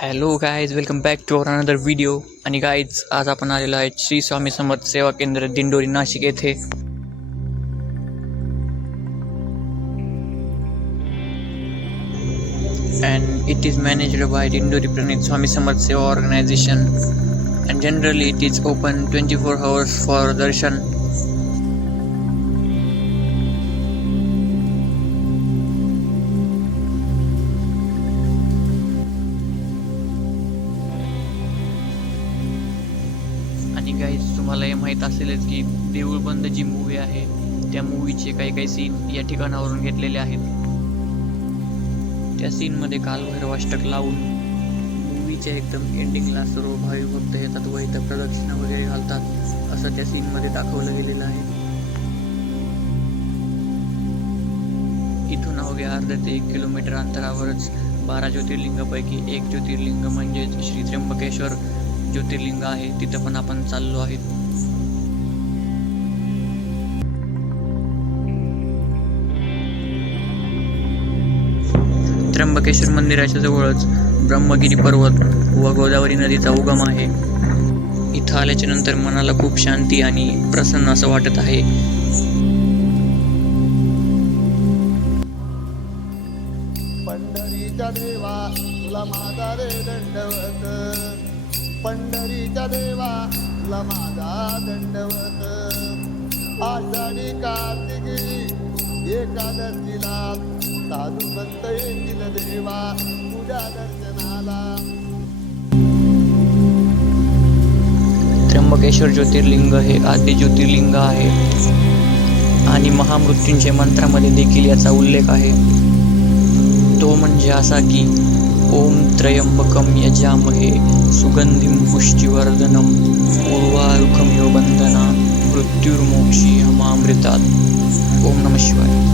Hello guys, welcome back to our another video. आणि guys, आज आपण आलेलो आहे श्री स्वामी समर्थ सेवा केंद्र दिंडोरी नाशिक येथे. And it is managed by Dindori Pranit Swami Samarth Seva organization, and generally it is open 24 hours for darshan. आणि guys, तुम्हाला हे माहीत असेलच की देऊळ बंद जी मूवी आहे त्या मूवीचे काही सीन या ठिकाणावरून घेतलेले आहेत. त्या सीनमध्ये कालभैरवाष्टक लावून मूवीच्या एकदम एंडिंगला सर्व भावी भक्त येतात व इथं प्रदक्षिणा वगैरे घालतात असं त्या सीनमध्ये दाखवलं गेलेलं आहे. इथून अवघ्या अर्धा ते 1 किलोमीटर अंतरावरच 12 ज्योतिर्लिंगापैकी एक ज्योतिर्लिंग म्हणजे श्री त्र्यंबकेश्वर ज्योतिर्लिंग आहे. तिथं पण आपण चाललो आहे. त्र्यंबकेश्वर मंदिराच्या जवळच ब्रह्मगिरी पर्वत व गोदावरी नदीचा उगम आहे. इथं आल्याच्या नंतर मनाला खूप शांती आणि प्रसन्न असं वाटत आहे. पंढरीच्या देवा तुला माझा रे दंडवत, पंढरीच्या देवा तुला माझा दंडवत. आषाढी कार्तिकी एकादशीला साधू संत येतील देवा तुझ्या दर्शनाला. त्र्यंबकेश्वर ज्योतिर्लिंग हे आद्य ज्योतिर्लिंग आहे आणि महामृत्युंजय मंत्रामध्ये देखील याचा उल्लेख आहे. तो म्हणजे असा की ओम त्र्यंबकम यजामहे सुगंधिम पुष्टिवर्धनम उर्वारुकमिव बंधना मृत्युर्मोक्षी हमामृतात्. ओम नमः शिवाय.